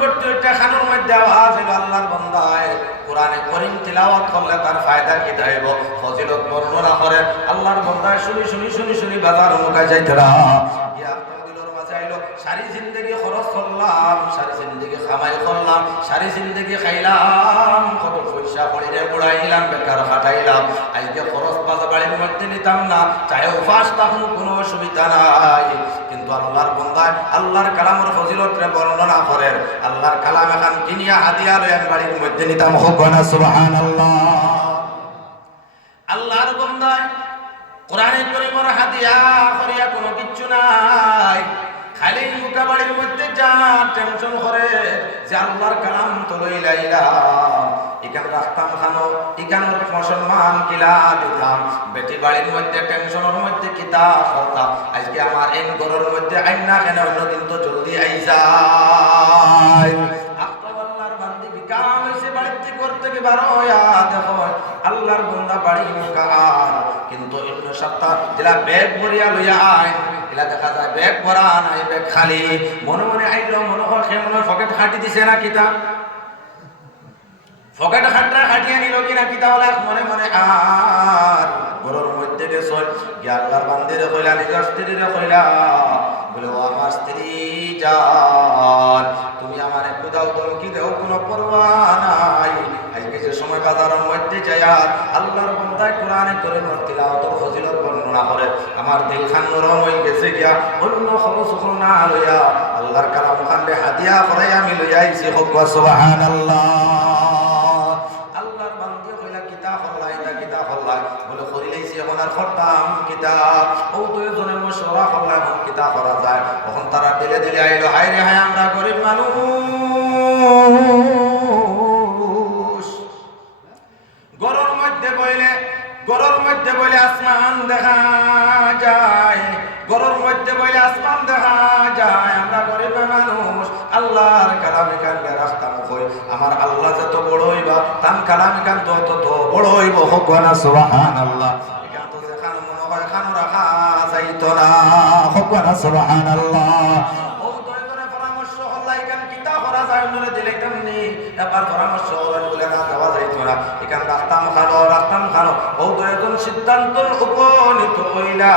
মধ্যবর্তী একটা খানোর মধ্যে আওয়াজ হইল আল্লাহর বান্দায় কোরআনে কারীম তিলাওয়াত করলে তার ফায়দা কি হইব ফজিলত বর্ণনা করে আল্লাহর বান্দায় শুনি বাজার মুখে যাইতরা ইয়া দিলর মাঝে আইলো সারি জিন্দেগি খরচ করলাম সারি জিন্দেগি কামাই করলাম সারি জিন্দেগি খাইলাম কত পয়সা পড়িরে উড়াইলাম বেকার খাটাইলাম আজকে খরচ বাড়ির মধ্যে নিতাম না চাহে উপাস তখন কোনো অসুবিধা নাই কিন্তু আল্লাহর বান্দায় আল্লাহর কালামের ফজিলতরে বর্ণনা করেন আল্লাহর কালাম এখন কিনিয়া হাদিয়া লইয়া বাড়ির মধ্যে নিতাম হোক না সুবহানাল্লাহ আল্লাহর বান্দায় কোরআনে কারীমের হাদিয়া করিয়া কোনো কিচ্ছু নাই খালি মুকা বাড়ির মধ্যে যা টেনশন করে যে আল্লাহর কালাম তো লইলাইলাম ইকান রাখতাম খানো ইকানোর মুসলমান কিলা দিতাম বেটি বাড়ির মধ্যে টেনশনের মধ্যে কিতাব করতাম আজকে আমার এন ঘরের মধ্যে আইন না কেন অন্যদিন তো জলদি আই যায় আল্লাহর বান্দি বিকাম এসে বাড়িতে করতে কি বারো দেখো আল্লাহর বান্দা বাড়ি মুকা আর কিন্তু অন্য সপ্তাহ যেটা ব্যাগ ভরিয়া লইয়া আয় এলা দেখা যায় ব্যাগ ভরা নাই ব্যাগ খালি মনে মনে আইলো মনে হয় সে মনে হয় পকেট খাটি দিছে না কিতা পকেট খাটিয়ে নিল কিনা কিতা বলে মনে মনে আর ঘরের মধ্যে গেছ গিয়ে আল্লাহর বান্দিরে কইলা নিজের স্ত্রীরে কইলা বলে ও আমার স্ত্রী জান তুমি আমার একটু দাও কি দেও কোনো পরোয়া নাই আজকে যে সময় বাজারের মধ্যে যায় আল্লাহর বান্দা কোরআনে কারীমের তিলাওয়াতের ফজিলত বর্ণনা করে আমার দিল খান নরম হয়ে গেছে গিয়া অন্য খরচ না লইয়া আল্লাহর কালাম খানে হাদিয়া করে আমি লইয়া আইছি হোক সুবহানাল্লাহ আল্লাহর বান্দা কইলা কিতাব হল্লাই না কিতাব হল্লাই বলে করিলেইছি এখন আর খরতাম কিতাব ও দুইজনে মশওয়ারা হল্লাই এখন কিতাব করা যায় তখন তারা দিলে দিলে আইলো হায় রে হায় আমরা গরিব মানুষ গরর মধ্যে বইলে আসমান দেখা যায় গরর মধ্যে বইলে আসমান দেখা যায় আমরা গরিব মানুষ আল্লাহর কালামে কানকে রাস্তা মুখই আমার আল্লাহ যত বড় হইবা তান কালামে কান তত বড় হইব হোক না সুবহানাল্লাহ এখান তো যেখানে মনে হয় খানো রাখা যাইতো না হোক না সুবহানাল্লাহ ও দয়জনে পরামর্শ হল্লাই কান কিতা করা যায় মনে দিলে কেমনি এবার পরামর্শ হলেন বলে না দেওয়া যাইতো না এখান রাস্তাম খানো ও দয়জন সিদ্ধান্তর উপনীত হইলা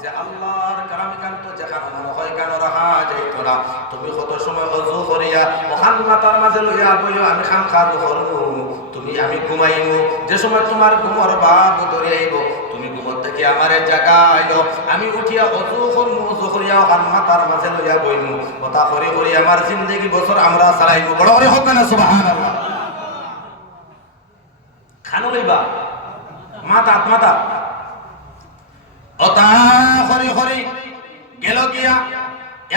যে আল্লাহর কালামে কান তো যেখানে মনে হয় কেন রাখা যাইতো না তুমি কত সময় অজু করিয়া ওখান মাতার মাঝে লইয়া বইও আমি খাম খাদু করবো তুমি আমি ঘুমাইব যে সময় তোমার ঘুমর বাপ ধরে আইব তুমি ঘুমর থেকে আমার জাগাইলো আমি উঠিয়া অজু করবো অজু করিয়া ওখান মাতার মাঝে লইয়া বইমু কথা করি আমার জিন্দগি বছর আমরা চালাইব বড় করে হোক না সুবহানাল্লাহ খানো লইবা মাতা অতা করি গেল গিয়া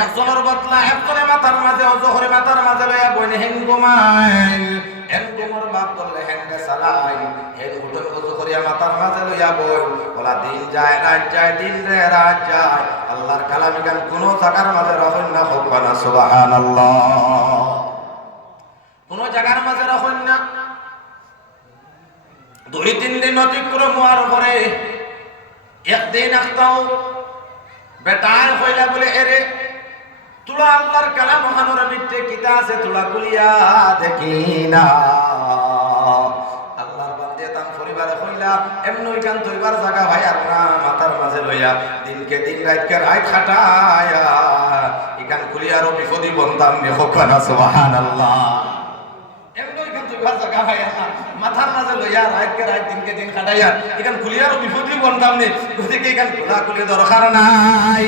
একজনের বদলা একজনের মাথার মাঝে অজহরে মাথার মাঝে লইয়া বইনে হেঙ্গুমাইল হেঙ্গুমর বাপ বললে হেঙ্গে চালাই হেন উঠে অজু করিয়া মাথার মাঝে লইয়া বই বলা দিন যায় রাত যায় দিন রে রাত যায় আল্লাহর কালামে গান কোন জায়গার মাঝে রাখেন না হোক না সুবহানাল্লাহ কোন জায়গার মাঝে রাখেন না 2-3 দিন অতিক্রম হওয়ার পরে একদিন আসতাও বেটায় কইলা বলে এরে তোরা আল্লাহর কালাম ওখানোর ভিতরে কিতা আছে তোরা গুলিয়া দেখি না আল্লাহর বান্দে তাম পরিবারে কইলা এমন ওইখান তৈবার জায়গা ভাই আর না মাথার মাঝে লইয়া দিনকে দিন রাতকে রাত খাটায়া এখান গুলিয়ারও বিপদি বন্ধাম হোক না সুবহানাল্লাহ এমন ওইখান তৈবার জায়গা ভাই আর মাথার মাঝে লইয়া রাতকে রাত দিনকে দিন খাটাইয়া এখান গুলিয়ারও বিপদি বন্ধাম নে গতিকে এখান খোলা খুলে দরকার নাই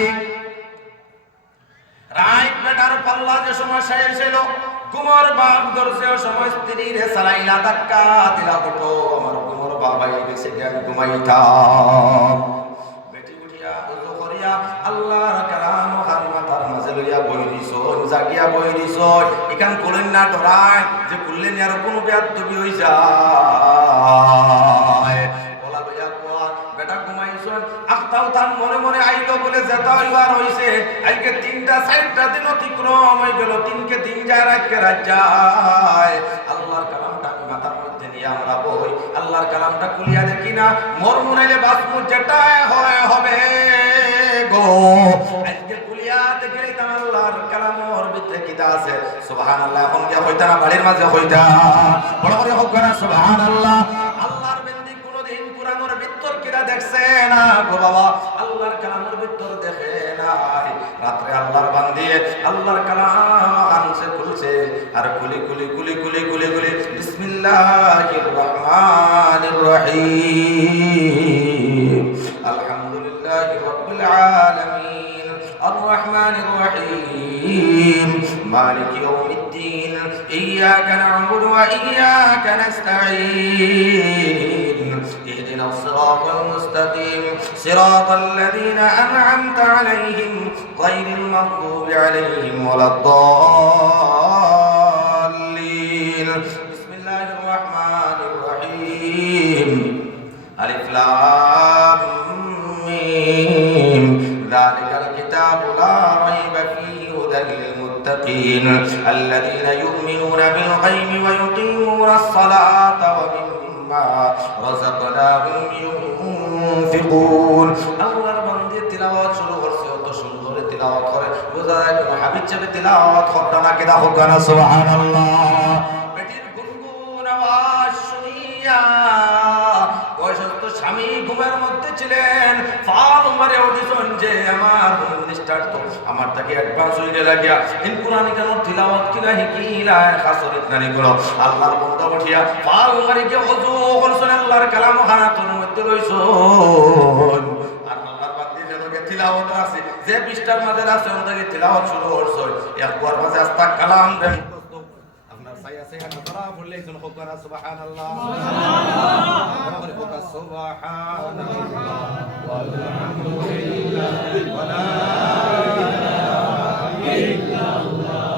রাইট বেটার পাল্লা যে সময় শেষ ছিল কুমার বাপ দর্শে সময় স্ত্রীর সালাইলা ধাক্কা দিলা উঠো আমার কুমার বাবাই গেছে আমি ঘুমাইতাম বেটি উঠিয়া উজু করিয়া আল্লাহর কালাম খান মাথার মাঝে লইয়া বইরিছ জাগিয়া বইরিছ এখান কোলেন না ধরায় যে কুললেন আর কোনো বেয়াদবি হই যায় বলা লইয়া কোয়া বেটা ঘুমাইছ আখতাও তার মনে মনে আইলো বলে যেটা হইবার হইছে আজকে 3টা 4টা দিন অতিক্রম হয়ে গেল 3কে 3 যায় রাতকে রাত যায় আল্লাহর কালামটা মাথার মধ্যে নিয়ে আমরা বই আল্লাহর কালামটা খুলিয়া দেখি না মোর মনে বাসমু যেটা হয় হবে গো আজকে খুলিয়া দেখলে আল্লাহর কালামের ভিতরে কিতা আছে হইতা না বাড়ির মাঝে হইতা বড় করে হোক না সুবহানাল্লাহ আল্লাহর বেন্দি কোনদিন কুরআনের ভিতর কিরা দেখছে না গো বাবা আল্লাহর কালামের ভিতর দেখে না রাতে আল্লাহর বান্দি আল্লাহর কালাম আনছে খুলছে আর কুলি কুলি কুলি কুলি কুলি কুলি বিসমিল্লাহির রহমানির রহিম আলহামদুলিল্লাহি রাব্বিল আলামিন আর রহমানির রহিম মালিক ইয়াউমিদ্দিন ইয়াকা না'বুদু ওয়া ইয়াকা নাস্তাঈন اهدنا الصراط المستقيم صراط الذين أنعمت عليهم غير المغضوب عليهم ولا الضالين بسم الله الرحمن الرحيم ألف لام ميم ذلك الكتاب لا ريب فيه هدى للمتقين الذين يؤمنون بالغيب ويقيمون الصلاة ومما رزقناهم ينفقون আল্লাহর বান্দে তিলাওয়াত শুরু করছে অত সুন্দর তিলাওয়াত করে বোঝা যায় কোন হাবিব চাবে তিলাওয়াত করতে না কেদা হোক না সুবহানাল্লাহ বেটির গুনগুন আওয়াজ শুনিয়া বয়সস্থ স্বামী ঘুমের মধ্যে ছিলেন ফাল মারে উঠিছেন যে আমার স্টার্ট তো আমার তাকে অ্যাডভান্স হইতে লাগিয়া ইন কুরআন কেন তিলাওয়াত কিলা হিকিলা খাসরিত নানি গুলো আল্লাহর বন্ধ উঠিয়া ফাল মারে কি ওযু করছেন আল্লাহর কালাম খানাতুর মধ্যে রইছেন আর আল্লাহর বান্দি যেনকে তিলাওয়াত আছে যে পৃষ্ঠার মাঝে আছে ওটাকে তিলাওয়াত শুরু করছেন একবার মাঝে আস্তা কালাম দেন আপনার সাইয়া সাইয়া তারা বললে একজন হোকরা সুবহানাল্লাহ সুবহানাল্লাহ সুবহানাল্লাহ walhamdulillah wala ilaha illallah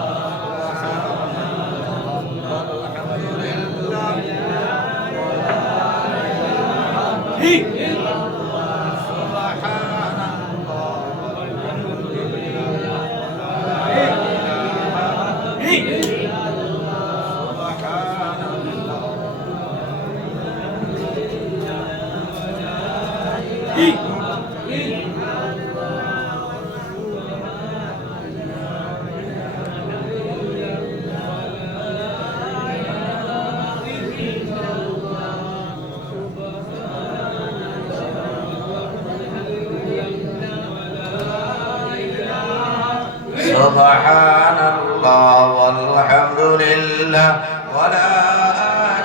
Subhanallah walhamdulillah wala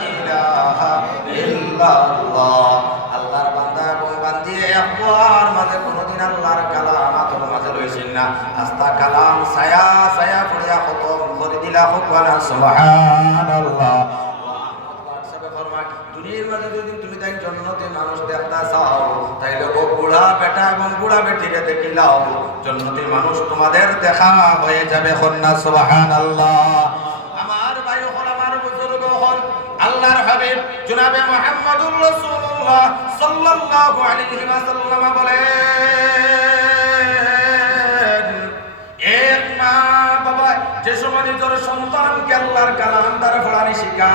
ilaha illallah আল্লাহর বান্দা এবং বান্দি একবার মাঝে কোনদিন আল্লাহর কালাম আতর মাঝে লইছেন না আস্তা কালাম ছায়া ছায়া পড়িয়া খতম করে দিলা হুকওয়ালা সুবহানাল্লাহ দুনিয়ার মাঝে যদি তুমি তাই জন্নতে মানুষ দেখতা চাও তাইলে ও বুড়া বেটা এবং বুড়া বেটিকে দেখিলাও জন্নতি মানুষ তোমাদের দেখা হয়ে যাবে কন্যা সুবহানাল্লাহ আমার ভাই হল আমার বুজুর্গ হল আল্লাহর হাবিব জনাবে মুহাম্মদুর রাসূলুল্লাহ সাল্লাল্লাহু আলাইহি ওয়াসাল্লাম বলেন এক মা বাবা যে সময় নিজের সন্তানকে আল্লাহর কালাম দ্বারা পড়ানি শিখায়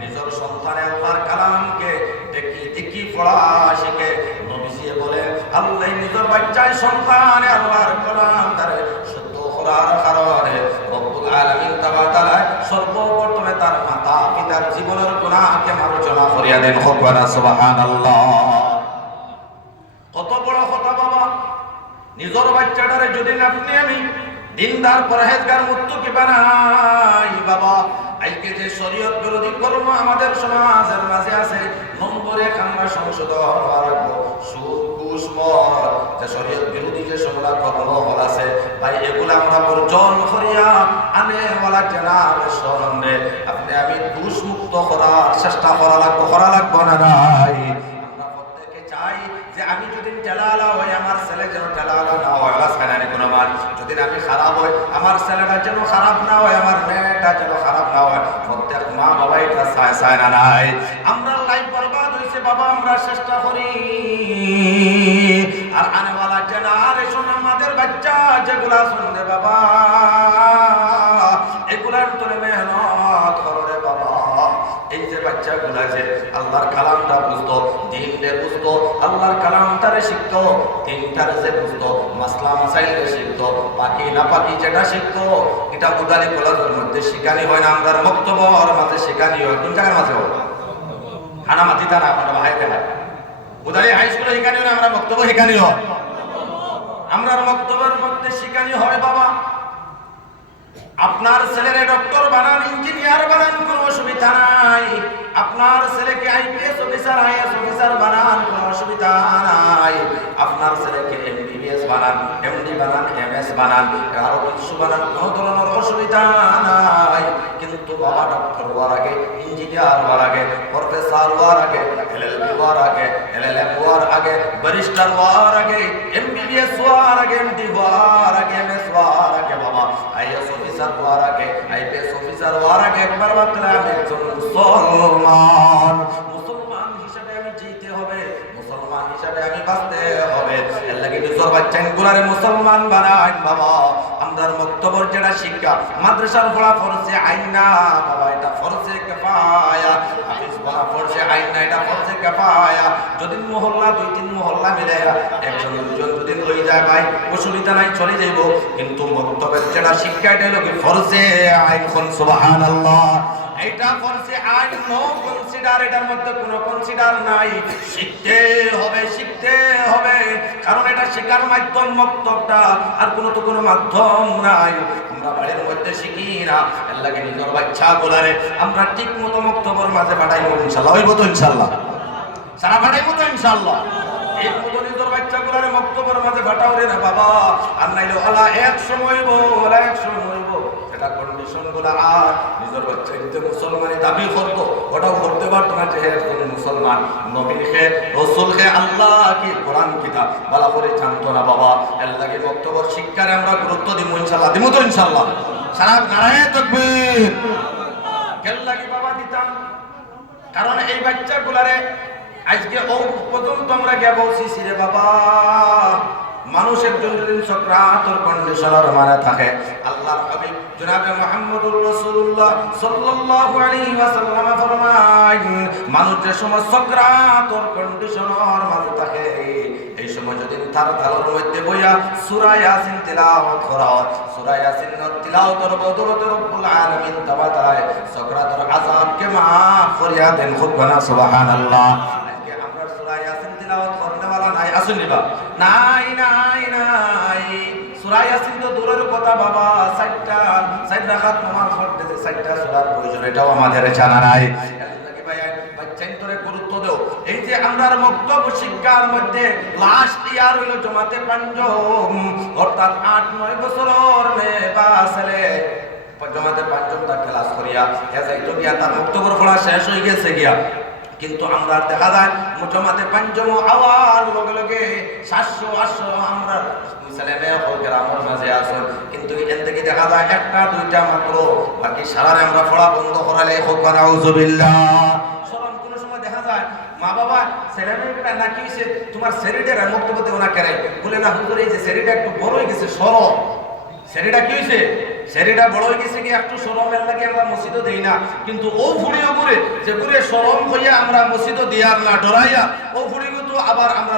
নিজের সন্তানে আল্লাহর কালামকে দেখি দেখি পড়া শিখে নবীজি বলেন আল্লাহ নিজের বাচ্চায় সন্তানে আল্লাহর কালাম দ্বারা সত্য করার কারণে রব্বুল আলামিন তাআলা সর্বপ্রথমে তার মাতা পিতার জীবনের গুনাহকে মার্জনা করিয়া দেন সুবহানাল্লাহ কত বড় কথা বাবা নিজের বাচ্চাটারে যদি আপনি আমি দিনদার পরহেজগার মুত্তাকি বানাই বাবা আজকে যে শরীয়ত বিরোধী কর্ম আমাদের সমাজের মাঝে আছে নম্বরে আমরা সংশোধন হওয়া লাগবো সুদ ঘুষ মদ যে শরীয়ত বিরোধী যে সমলা কর্ম হল আছে ভাই এগুলো আমরা বর্জন করিয়া আনেওয়ালা জেনারেশনে আপনি আমি ঘুষ মুক্ত করার চেষ্টা করা লাগবো না নাই আমরা প্রত্যেকে চাই যে আমি যদি জালালা হয় আমার ছেলে যেন জালালা না হয় আল্লাহ সানানি কোন মান যদি আমি খারাপ হয় আমার ছেলেটা যেন খারাপ না হয় আমার মেয়েটা যেন খারাপ না হয় প্রত্যেক মা বাবা এটা চায় না নাই আমরা লাইফ বরবাদ হইছে বাবা আমরা চেষ্টা করি আর আনেওয়ালা জেনারেশন আমাদের বাচ্চা যেগুলা শুনবে বাবা এগুলার তোরে মেহনত করো রে বাবা এই যে বাচ্চাগুলা যে আল্লাহর কালামটা বুঝতো দিনটা বুঝতো আল্লাহর কালাম তারে শিখতো তিনটার যে বুঝতো, মাসলা মাসাইল শিখতো, পাখি না পাখি যেটা শিখতো, এটা উদালি কলেজের মধ্যে শিখানি হয় না, আমরার বক্তব্যর মাঝে শিখানি হয়। কোন জায়গার মাঝে হয়? হানা মাতিতা না আপনারা ভাই দেখা উদালি হাই স্কুলে শিখানি হয় না, আমরা বক্তব্য শিখানি হয়, আমরার বক্তব্যের মধ্যে শিখানি হয়। বাবা, আপনার ছেলেরে ডক্টর বানান, ইঞ্জিনিয়ার বানান, কোনো অসুবিধা নাই। আপনার ছেলেকে আইপিএস অফিসার, আইএস অফিসার বানান, কোনো অসুবিধা নাই। আপনার ছেলেকে এমবিবিএস বানান, এমডি বানান, এমএস বানান, আরো কিছু বানান, কোনো ধরনের অসুবিধা নাই। কিন্তু বাবা ডক্টর হওয়ার আগে, ইঞ্জিনিয়ার হওয়ার আগে, প্রফেসর হওয়ার আগে, এলএলবি হওয়ার আগে, এলএলএম হওয়ার আগে, ব্যারিস্টার হওয়ার আগে, এমবিবিএস হওয়ার আগে, এমডি হওয়ার আগে, এমএস হওয়ার আগে, বাবা আইএস অফিসার হওয়ার আগে, আইপিএস অফিসার হওয়ার আগে একবার ভাবতে আমি একজন মুসলমান, মুসলমান হিসাবে আমি জিতে হবে, মুসলমান হিসাবে আমি বাঁচতে হবে। এর লাগি নিজের বাচ্চাগুলারে মুসলমান বানাই। বাবা, আমরার বক্তব্যের যেটা শিক্ষা, মাদ্রাসার পড়া ফরজে আইন না বাবা, এটা ফরজে কিফায়া। হাফিজ পড়া ফরজে আইন না, এটা ফরজে কিফায়া। যদি মহল্লা 2-3 মহল্লা মিলে একজন দুজন যদি লই যায় ভাই, অসুবিধা নাই, চলে যাইব। কিন্তু বক্তব্যের যেটা শিক্ষা, এটা হলো কি ফরজে আইন। সুবহানাল্লাহ, এটা ফরজে আইন, নো কনসিডার, এটার মধ্যে কোনো কনসিডার নাই। শিখতে হবে, শিখতে হবে, কারণ এটা শেখার মাধ্যম বক্তব্যটা, আর কোনো মাধ্যম নাই। আমরা বাড়ির মধ্যে শিখি না, এর লাগে নিজের বাচ্চা গুলারে আমরা ঠিক মতো বক্তব্যের মাঝে পাঠাইবো ইনশাআল্লাহ। হইব তো ইনশাআল্লাহ? সারা পাঠাইবো তো ইনশাআল্লাহ? ঠিক মতো নিজের বাচ্চা গুলারে বক্তব্যের মাঝে পাঠাও রে না বাবা। আর নাইলে ওলা এক সময় হইব, ওলা এক সময় হইব, এটা কন্ডিশন গুলা। আর নিজের বাচ্চা যদি মুসলমানি দাবি করতো, ওটাও করতে পারতো না যে একজন মুসলমান। নবীর খে, রসুল খে, আল্লাহ কি, কোরআন কিতাব ভালো করে জানতো না বাবা। এর লাগে বক্তব্য শিক্ষারে আমরা গুরুত্ব দিব ইনশাআল্লাহ। দিব তো ইনশাআল্লাহ? সারা নারায়ে তাকবীর। কেন লাগে বাবা দিতাম? কারণ এই বাচ্চা গুলারে আজকে ও পর্যন্ত আমরা গিয়ে বলছি রে বাবা, মানুষ একজন যদি সক্রাতর কন্ডিশনার মানে থাকে, আল্লাহর হাবিব জনাবে মুহাম্মদুর রাসূলুল্লাহ সাল্লাল্লাহু আলাইহি ওয়াসাল্লাম ফরমায়, মানুষ যে সময় সক্রাতর কন্ডিশনার মানে থাকে, এই সময় যদি তার তালুর মধ্যে বইয়া সূরা ইয়াসিন তিলাওয়াত করা হয়, সূরা ইয়াসিন তিলাওয়াতের বদৌলতে রব্বুল আলামিন তাবারাক সক্রাতর আযাবকে মাফ করিয়া দেন। খুবনা সুবহানাল্লাহ। নাই আসেনি বা? নাই নাই নাই, সূরা ইয়াসিন তো দূরের কথা বাবা, 4 রাকাত নামাজ পড়তে 4টা সূরার প্রয়োজন, এটাও আমাদের জানা নাই। বাচ্চাইন্তরে গুরুত্ব দাও। এই যে আমরার বক্তব্য শিক্ষার মধ্যে লাস্ট ইয়ার হইল জমাতে পাঞ্জম, অর্থাৎ 8-9 বছরের মেয়ে বা ছেলে জমাতে পাঞ্জমটা ক্লাস করিয়া যাইতো গিয়া, তার বক্তব্য পড়া শেষ হয়ে গেছে গিয়া। কিন্তু আমরা দেখা যায় জমাতে পাঞ্জম আওয়ার লগে লগে 700-800 আমরা ছেলে মেয়ে গ্রামের মাঝে আসেন, কিন্তু এখান থেকে দেখা যায় 1-2টা মাত্র, বাকি সারারে আমরা পড়া বন্ধ করালে হোক না নাউজুবিল্লাহ। শরম কোন সময় দেখা যায় মা বাবা ছেলে মেয়েটা নাকি সে তোমার শরীরের বক্তব্য দেও না করে, বলে না হুজুর এই যে শরীরটা একটু বড় হয়ে গেছে, শরম শরীরটা কি হয়েছে, শরীরটা বড় হয়ে গেছে কি একটু শরমের লাগে আমরা মসজিদও দেই না। কিন্তু ও ফুড়িও ঘুরে যে ঘুরে শরম হইয়া আমরা মসজিদও দিয়ার না ডরাইয়া, ও ফুড়িও তো আবার আমরা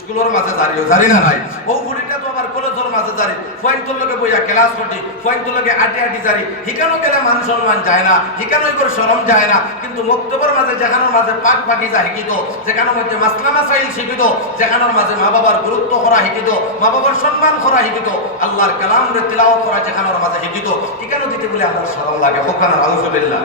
স্কুলের মাঝে জারি না নাই, ও ফুড়িটা তো আবার কলেজের মাঝে জারি, ফয়েন্টর লগে বইয়া ক্লাস করটি, ফয়েন্টর লগে আটি জারি, হিকানো গেলে মান সম্মান যায় না, হিকানো করে শরম যায় না। কিন্তু বক্তব্যের মাঝে যেখানোর মাঝে পাক পাকিজা শিখিত, যেখানোর মধ্যে মাসলা মাসাইল শিখিত, যেখানোর মাঝে মা বাবার গুরুত্ব করা শিখিত, মা বাবার সম্মান করা শিখিত, আল্লাহর কালাম রে তিলাওয়াত করা যেখানোর মাঝে শিখিত, হিকানো দিতে বলে আমার শরম লাগে। হোক না নাউজুবিল্লাহ।